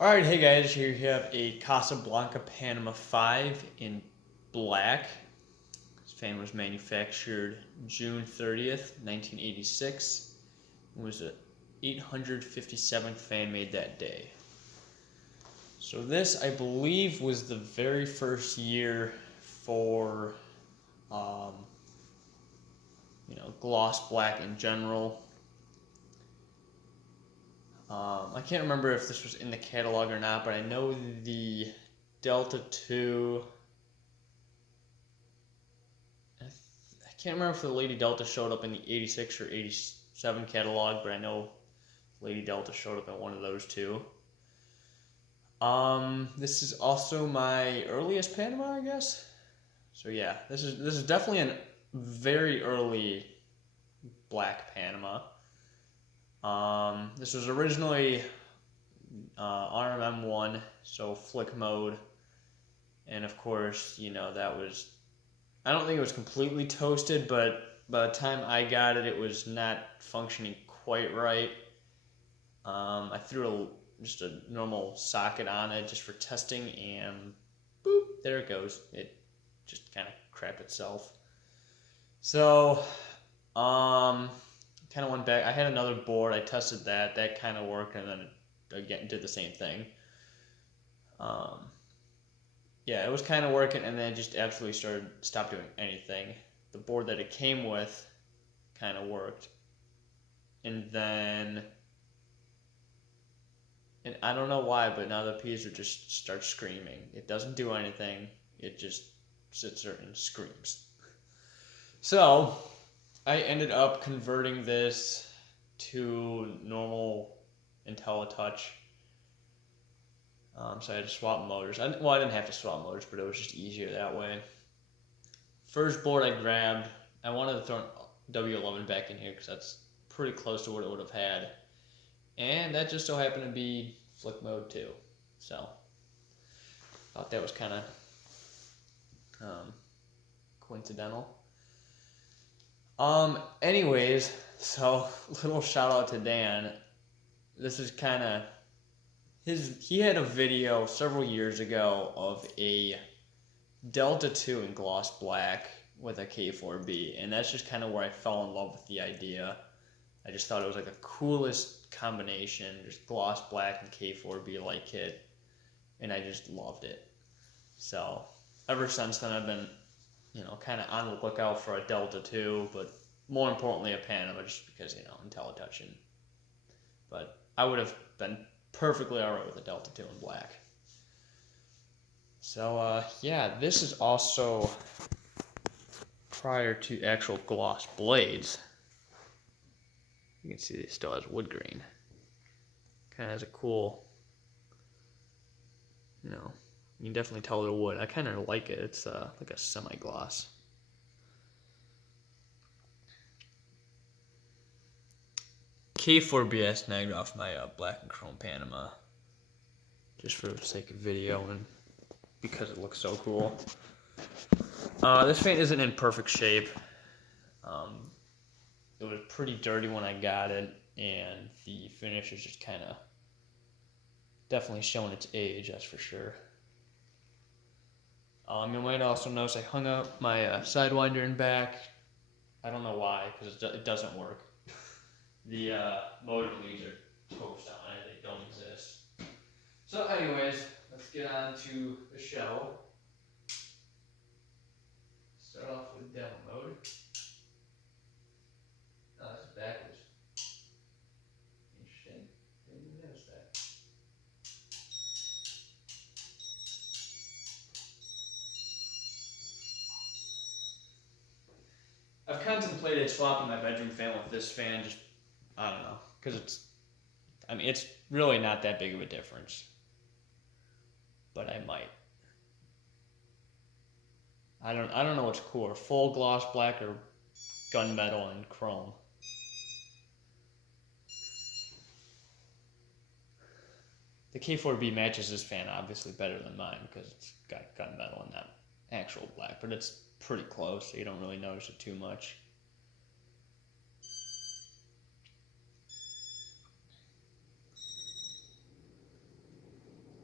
Alright, hey guys, here you have a Casablanca Panama 5 in black. This fan was manufactured June 30th, 1986. It was the 857th fan made that day. So this, I believe, was the very first year for, gloss black in general. I can't remember if this was in the catalog or not, but I know the Delta 2, I can't remember if the Lady Delta showed up in the 86 or 87 catalog, but I know Lady Delta showed up in one of those two. This is also my earliest Panama, I guess. So yeah, this is definitely a very early black Panama. This was originally RMM1, so flick mode, and of course, that was, I don't think it was completely toasted, but by the time I got it, it was not functioning quite right. I threw just a normal socket on it just for testing, and boop, there it goes. It just kind of crapped itself. So, kind of went back. I had another board. I tested that. That kind of worked, and then again did the same thing. Yeah, it was kind of working, and then it just absolutely stopped doing anything. The board that it came with kind of worked, and then, and I don't know why, but now the piezo just starts screaming. It doesn't do anything. It just sits there and screams. So I ended up converting this to normal IntelliTouch. So I had to swap motors. I didn't have to swap motors, but it was just easier that way. First board I grabbed, I wanted to throw W11 back in here because that's pretty close to what it would have had. And that just so happened to be flick mode too. So thought that was kind of coincidental. Anyways, so little shout out to Dan. This is kind of he had a video several years ago of a Delta 2 in gloss black with a K4B, and that's just kind of where I fell in love with the idea. I just thought it was like the coolest combination, just gloss black and K4B light kit, and I just loved it. So ever since then I've been kind of on the lookout for a Delta 2, but more importantly a Panama, just because, IntelliTouch. But I would have been perfectly alright with a Delta 2 in black. So, yeah, this is also prior to actual gloss blades. You can see it still has wood grain. Kind of has a cool, you can definitely tell they're wood. I kind of like it. It's like a semi-gloss. K4B I snagged off my black and chrome Panama, just for the sake of video and because it looks so cool. This fan isn't in perfect shape. It was pretty dirty when I got it, and the finish is just kind of definitely showing its age, that's for sure. You might also notice I hung up my Sidewinder in back. I don't know why, because it doesn't work. The motor leads are toast on it. They don't exist. So anyways, let's get on to the show. Start off with demo mode. Oh, that's backwards. Interesting. Didn't even notice that. I've contemplated swapping my bedroom fan with this fan, just, I don't know, because it's really not that big of a difference. But I might. I don't know what's cooler, full gloss black or gunmetal and chrome. The K4B matches this fan obviously better than mine because it's got gunmetal and not actual black, but it's pretty close, so you don't really notice it too much.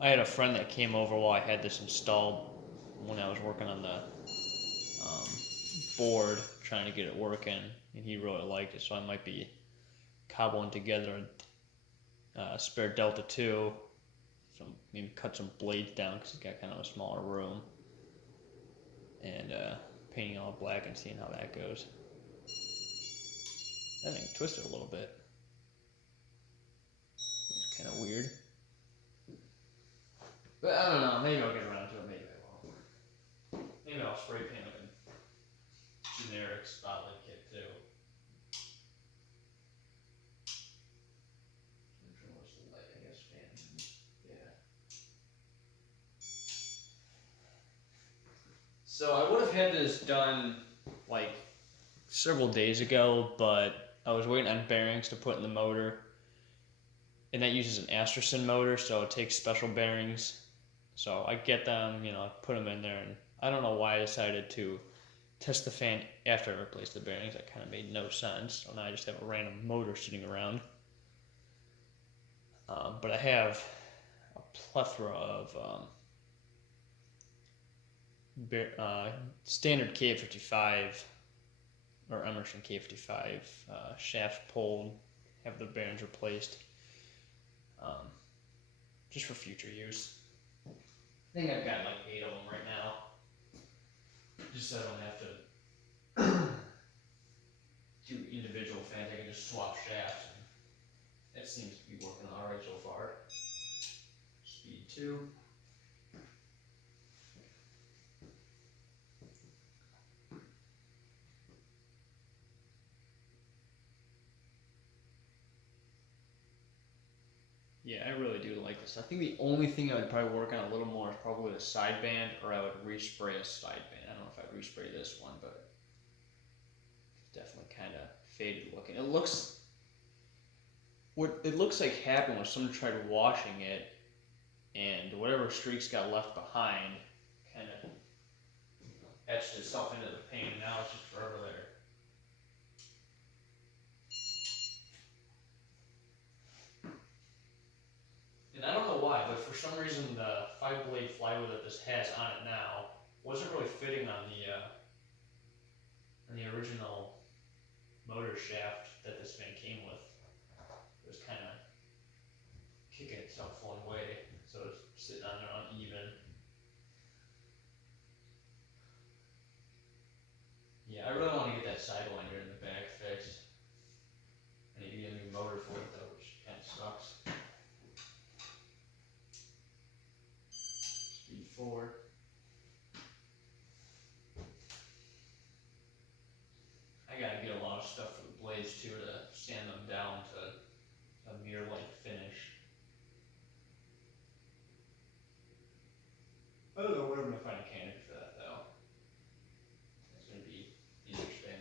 I had a friend that came over while I had this installed when I was working on the board, trying to get it working, and he really liked it, so I might be cobbling together a spare Delta 2, maybe cut some blades down because he's got kind of a smaller room, and painting all black and seeing how that goes. That thing twisted a little bit. It's kind of weird. But I don't know, maybe I'll get around to it, maybe I won't. Maybe I'll spray paint like a generic spotlight kit too. What's the light? I guess fan. Yeah. So I would have had this done like several days ago, but I was waiting on bearings to put in the motor. And that uses an Asterson motor, so it takes special bearings. So I get them, I put them in there, and I don't know why I decided to test the fan after I replaced the bearings. That kind of made no sense. So now I just have a random motor sitting around. But I have a plethora of standard K55 or Emerson K55 shafts pulled, have the bearings replaced, just for future use. I think I've got like 8 of them right now, just so I don't have to do individual fans. I can just swap shafts, and that seems to be working alright so far. Speed 2. Yeah, I really do like this. I think the only thing I would probably work on a little more is probably the sideband, or I would respray a sideband. I don't know if I'd respray this one, but it's definitely kind of faded looking. What it looks like happened was someone tried washing it, and whatever streaks got left behind kind of etched itself into the paint, and now it's just forever there. And I don't know why, but for some reason the 5-blade flywheel that this has on it now wasn't really fitting on the original motor shaft that this fan came with. It was kind of kicking itself one way, so it's sitting on there uneven. Yeah, I really want to get that sidewinder in the back fixed. I need to get a new motor for it though, which kind of sucks. Speed 4. I gotta get a lot of stuff for the blades too to sand them down to a mirror-like finish. I don't know where I'm gonna find a candidate for that though. It's gonna be interesting.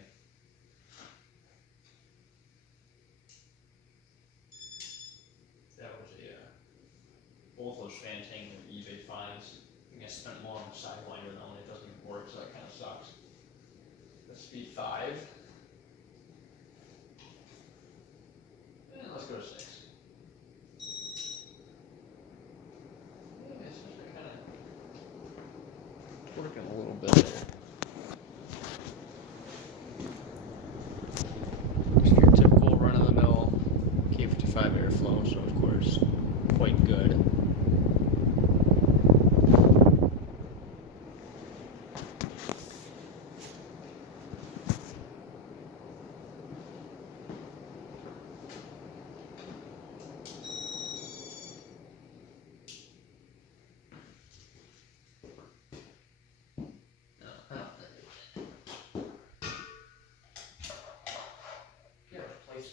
That was both those fans hanging in eBay finds. I think I spent more on the sidewinder though, and it doesn't even work, so that kind of sucks. Let's speed 5. And let's go to 6. Yeah, it's just kind of working a little bit there. Just your typical run-of-the-mill K55 airflow, so of course quite good.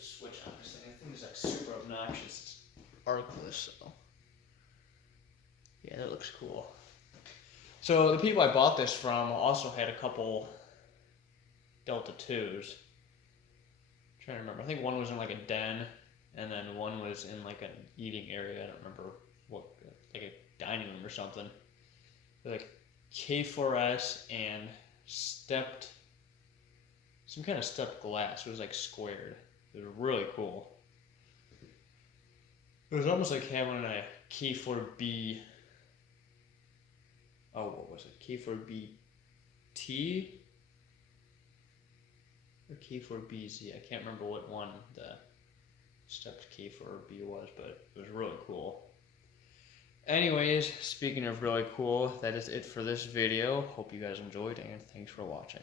Switch on this thing. I think it's like super obnoxious. It's arcless, so yeah, that looks cool. So the people I bought this from also had a couple Delta 2s. I'm trying to remember. I think one was in like a den, and then one was in like an eating area. I don't remember what, like a dining room or something. They're like K4S and stepped, some kind of stepped glass. It was like squared. It was really cool. It was almost like having a K4B oh, what was it? K4BT or K4BZ? I can't remember what one the stepped K4B was, but it was really cool. Anyways, speaking of really cool, that is it for this video. Hope you guys enjoyed, and thanks for watching.